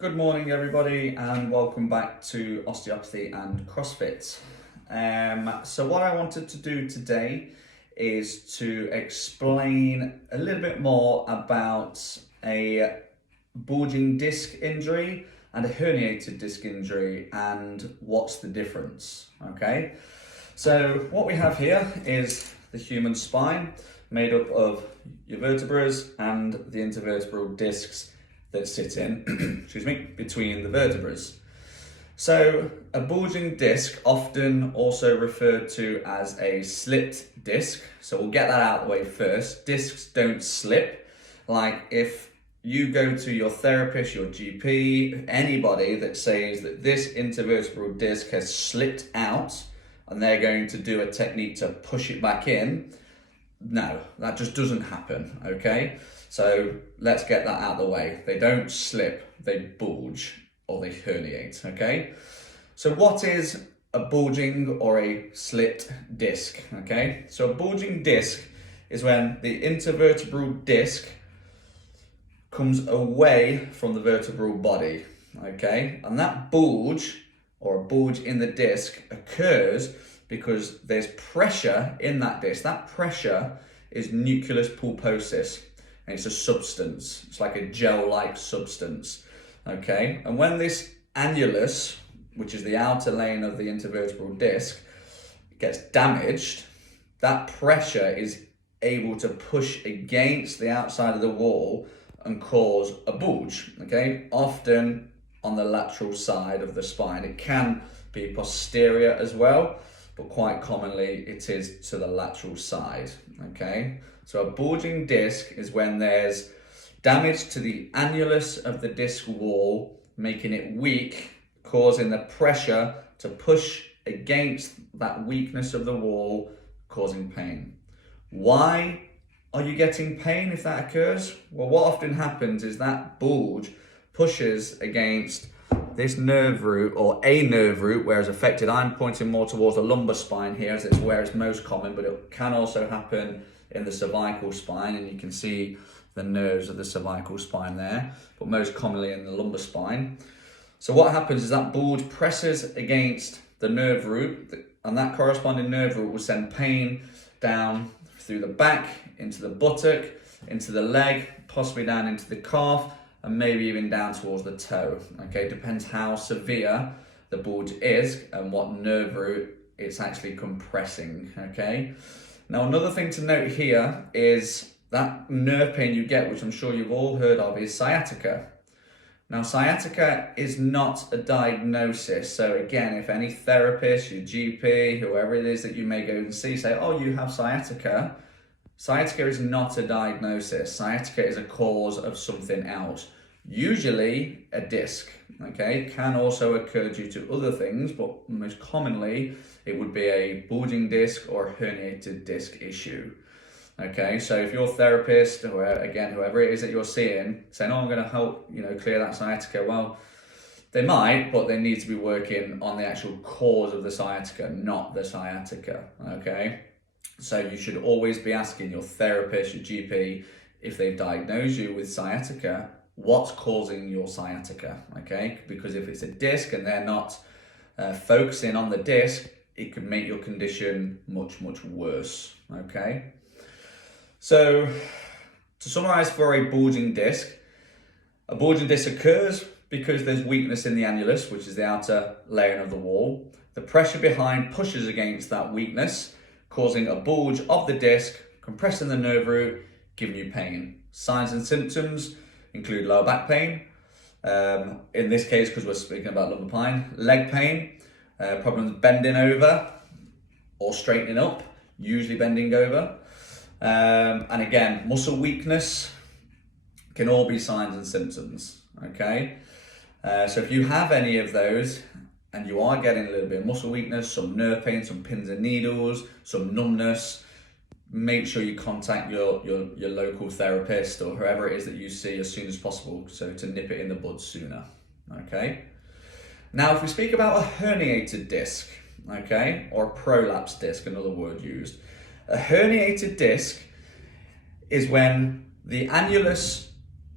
Good morning, everybody, and welcome back to Osteopathy and CrossFit. So what I wanted to do today is to explain a little bit more about a bulging disc injury and a herniated disc injury and what's the difference, okay? So what we have here is the human spine made up of your vertebrae and the intervertebral discs that sit in, excuse me, between the vertebrae. So a bulging disc, often also referred to as a slipped disc. So we'll get that out of the way first. Discs don't slip. Like if you go to your therapist, your GP, anybody that says that this intervertebral disc has slipped out and they're going to do a technique to push it back in, no, that just doesn't happen, okay? So let's get that out of the way. They don't slip, they bulge or they herniate, okay? So what is a bulging or a slipped disc, okay? So a bulging disc is when the intervertebral disc comes away from the vertebral body, okay? And that bulge or a bulge in the disc occurs because there's pressure in that disc. That pressure is nucleus pulposus, and it's a substance. It's like a gel-like substance, okay? And when this annulus, which is the outer lane of the intervertebral disc, gets damaged, that pressure is able to push against the outside of the wall and cause a bulge, okay? Often on the lateral side of the spine. It can be posterior as well, but quite commonly it is to the lateral side, okay? So a bulging disc is when there's damage to the annulus of the disc wall, making it weak, causing the pressure to push against that weakness of the wall, causing pain. Why are you getting pain if that occurs? Well, what often happens is that bulge pushes against this nerve root or a nerve root, whereas affected, I'm pointing more towards the lumbar spine here as it's where it's most common, but it can also happen in the cervical spine, and you can see the nerves of the cervical spine there, but most commonly in the lumbar spine. So what happens is that bulge presses against the nerve root, and that corresponding nerve root will send pain down through the back, into the buttock, into the leg, possibly down into the calf, and maybe even down towards the toe, okay? Depends how severe the bulge is and what nerve root it's actually compressing, okay? Now, another thing to note here is that nerve pain you get, which I'm sure you've all heard of, is sciatica. Now, sciatica is not a diagnosis. So again, if any therapist, your GP, whoever it is that you may go and see, say, oh, you have sciatica, sciatica is not a diagnosis. Sciatica is a cause of something else, usually a disc, okay? Can also occur due to other things, but most commonly it would be a bulging disc or a herniated disc issue, okay? So if your therapist, or again, whoever it is that you're seeing, saying, oh, I'm gonna help, clear that sciatica, well, they might, but they need to be working on the actual cause of the sciatica, not the sciatica, okay? So you should always be asking your therapist, your GP, if they've diagnosed you with sciatica, what's causing your sciatica, okay? Because if it's a disc and they're not focusing on the disc, it can make your condition much, much worse, okay? So to summarize for a bulging disc occurs because there's weakness in the annulus, which is the outer layering of the wall. The pressure behind pushes against that weakness, causing a bulge of the disc, compressing the nerve root, giving you pain. Signs and symptoms include lower back pain, in this case, because we're speaking about lumbar spine, leg pain, problems bending over or straightening up, usually bending over. And again, muscle weakness can all be signs and symptoms, okay? So if you have any of those, and you are getting a little bit of muscle weakness, some nerve pain, some pins and needles, some numbness, make sure you contact your local therapist or whoever it is that you see as soon as possible, so to nip it in the bud sooner, okay? Now, if we speak about a herniated disc, okay, or a prolapse disc, another word used. A herniated disc is when the annulus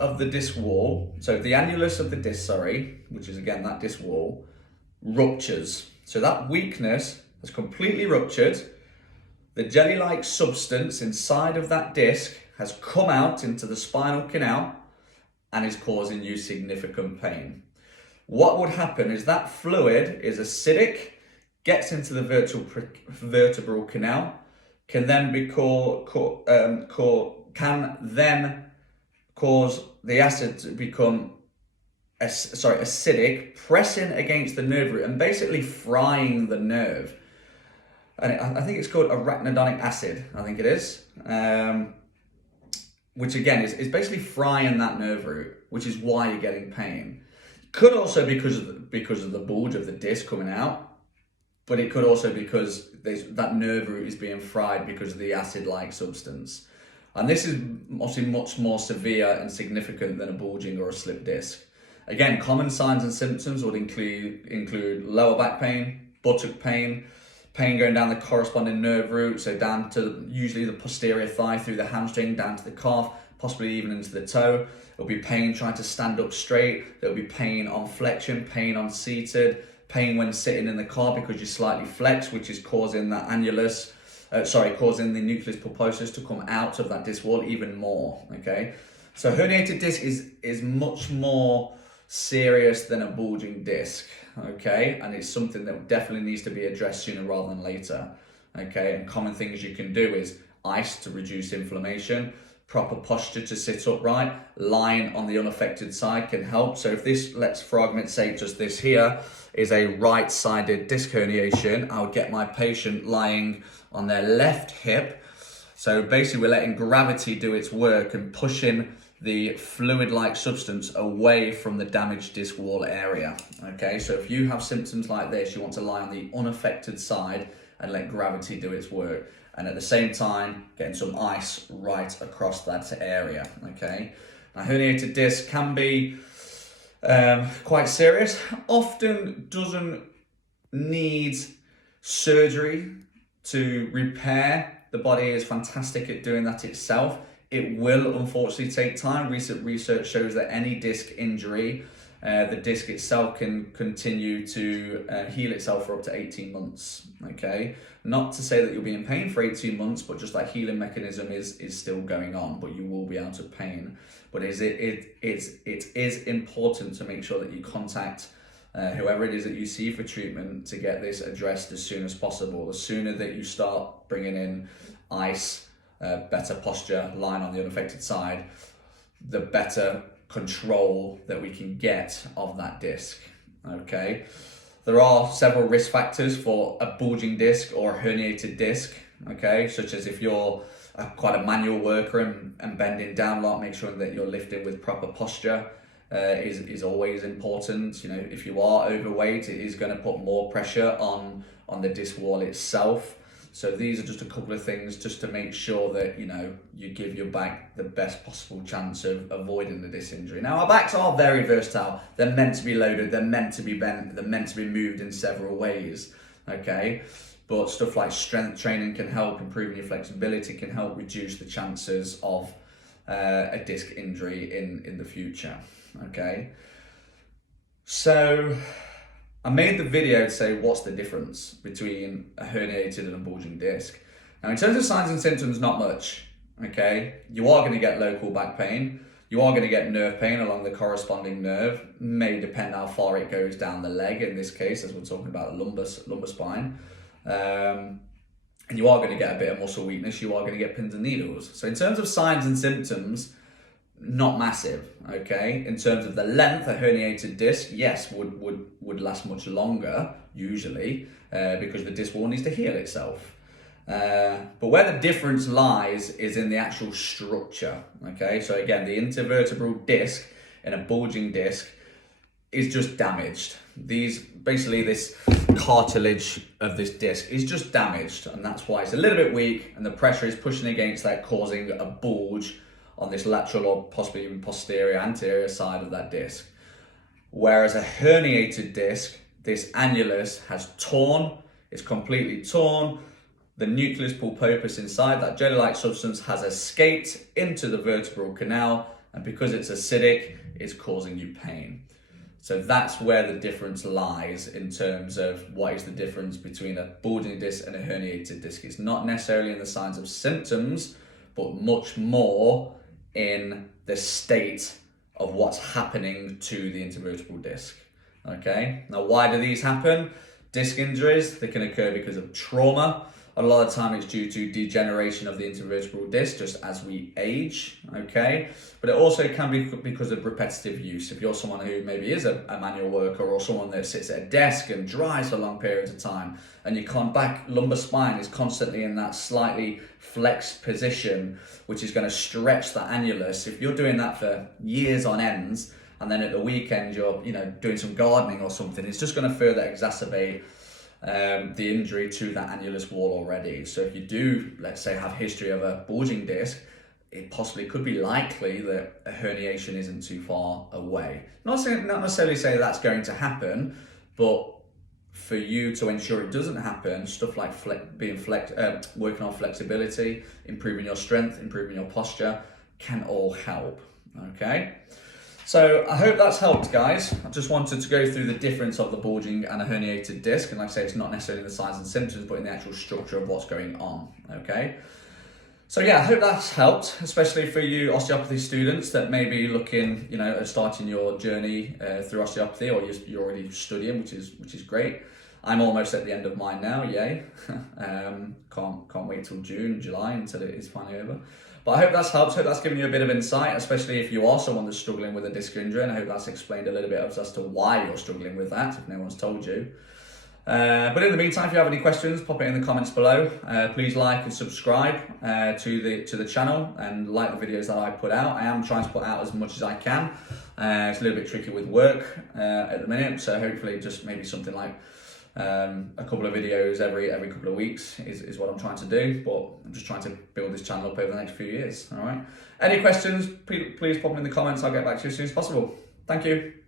of the disc wall, so the annulus of the disc, sorry, which is again that disc wall, ruptures. So that weakness has completely ruptured. The jelly-like substance inside of that disc has come out into the spinal canal and is causing you significant pain. What would happen is that fluid is acidic, gets into the vertebral canal, can then cause the acid to become acidic, pressing against the nerve root and basically frying the nerve. And I think it's called arachidonic acid, I think it is, which again is basically frying that nerve root, which is why you're getting pain. Could also because of the bulge of the disc coming out, but it could also because that nerve root is being fried because of the acid-like substance. And this is obviously much more severe and significant than a bulging or a slip disc. Again, common signs and symptoms would include lower back pain, buttock pain, pain going down the corresponding nerve root, so down to usually the posterior thigh, through the hamstring, down to the calf, possibly even into the toe. There'll be pain trying to stand up straight. There'll be pain on flexion, pain on seated, pain when sitting in the car because you're slightly flexed, which is causing that annulus, causing the nucleus pulposus to come out of that disc wall even more, okay? So herniated disc is much more serious than a bulging disc, okay? And it's something that definitely needs to be addressed sooner rather than later, okay? And common things you can do is ice to reduce inflammation, proper posture to sit upright, lying on the unaffected side can help. So if this, let's for argument's sake, just this here is a right-sided disc herniation, I'll get my patient lying on their left hip. So basically we're letting gravity do its work and pushing the fluid-like substance away from the damaged disc wall area, okay? So if you have symptoms like this, you want to lie on the unaffected side and let gravity do its work. And at the same time, getting some ice right across that area, okay? Now, herniated disc can be quite serious, often doesn't need surgery to repair. The body is fantastic at doing that itself. It will unfortunately take time. Recent research shows that any disc injury, the disc itself can continue to heal itself for up to 18 months, okay? Not to say that you'll be in pain for 18 months, but just that healing mechanism is still going on, but you will be out of pain. But it is important to make sure that you contact whoever it is that you see for treatment to get this addressed as soon as possible. The sooner that you start bringing in ice, better posture, lying on the unaffected side, the better control that we can get of that disc, okay? There are several risk factors for a bulging disc or a herniated disc, okay? Such as if you're quite a manual worker and bending down a lot, make sure that you're lifting with proper posture is always important. You know, if you are overweight, it is going to put more pressure on the disc wall itself. So these are just a couple of things just to make sure that, you know, you give your back the best possible chance of avoiding the disc injury. Now, our backs are very versatile. They're meant to be loaded, they're meant to be bent, they're meant to be moved in several ways, okay? But stuff like strength training can help, improving your flexibility can help reduce the chances of a disc injury in the future, okay? So I made the video to say what's the difference between a herniated and a bulging disc. Now, in terms of signs and symptoms, not much, okay? You are going to get local back pain. You are going to get nerve pain along the corresponding nerve. May depend how far it goes down the leg, in this case, as we're talking about the lumbar spine. And you are going to get a bit of muscle weakness. You are going to get pins and needles. So in terms of signs and symptoms, not massive, okay? In terms of the length, a herniated disc, yes, would last much longer, usually, because the disc wall needs to heal itself. But where the difference lies is in the actual structure, okay? So again, the intervertebral disc in a bulging disc is just damaged. Basically this cartilage of this disc is just damaged, and that's why it's a little bit weak, and the pressure is pushing against that, causing a bulge on this lateral or possibly even posterior, anterior side of that disc. Whereas a herniated disc, this annulus has torn, it's completely torn, the nucleus pulposus inside, that jelly-like substance, has escaped into the vertebral canal, And because it's acidic, it's causing you pain. So that's where the difference lies in terms of what is the difference between a bulging disc and a herniated disc. It's not necessarily in the signs of symptoms, but much more in the state of what's happening to the intervertebral disc. Okay, now why do these happen? Disc injuries, they can occur because of trauma. A lot of the time it's due to degeneration of the intervertebral disc just as we age, okay? But it also can be because of repetitive use. If you're someone who maybe is a manual worker or someone that sits at a desk and drives for long periods of time, and your back lumbar spine is constantly in that slightly flexed position, which is going to stretch the annulus. If you're doing that for years on ends, and then at the weekend you're doing some gardening or something, it's just going to further exacerbate the injury to that annulus wall already. So if you do, let's say, have history of a bulging disc, it possibly could be likely that a herniation isn't too far away. Not necessarily say that's going to happen, but for you to ensure it doesn't happen, stuff like working on flexibility, improving your strength, improving your posture can all help, okay? So I hope that's helped, guys. I just wanted to go through the difference of the bulging and a herniated disc. And like I say, it's not necessarily the signs and symptoms, but in the actual structure of what's going on, okay? So yeah, I hope that's helped, especially for you osteopathy students that may be looking, at starting your journey through osteopathy, or you're already studying, which is great. I'm almost at the end of mine now, yay. Can't wait till June, July until it is finally over. But I hope that's helped. I hope that's given you a bit of insight, especially if you are someone that's struggling with a disc injury. And I hope that's explained a little bit as to why you're struggling with that, if no one's told you. But in the meantime, if you have any questions, pop it in the comments below. Please like and subscribe to the channel and like the videos that I put out. I am trying to put out as much as I can. It's a little bit tricky with work at the minute, so hopefully just maybe something like a couple of videos every couple of weeks is what I'm trying to do, but I'm just trying to build this channel up over the next few years. All right. Any questions, please pop them in the comments. I'll get back to you as soon as possible. Thank you.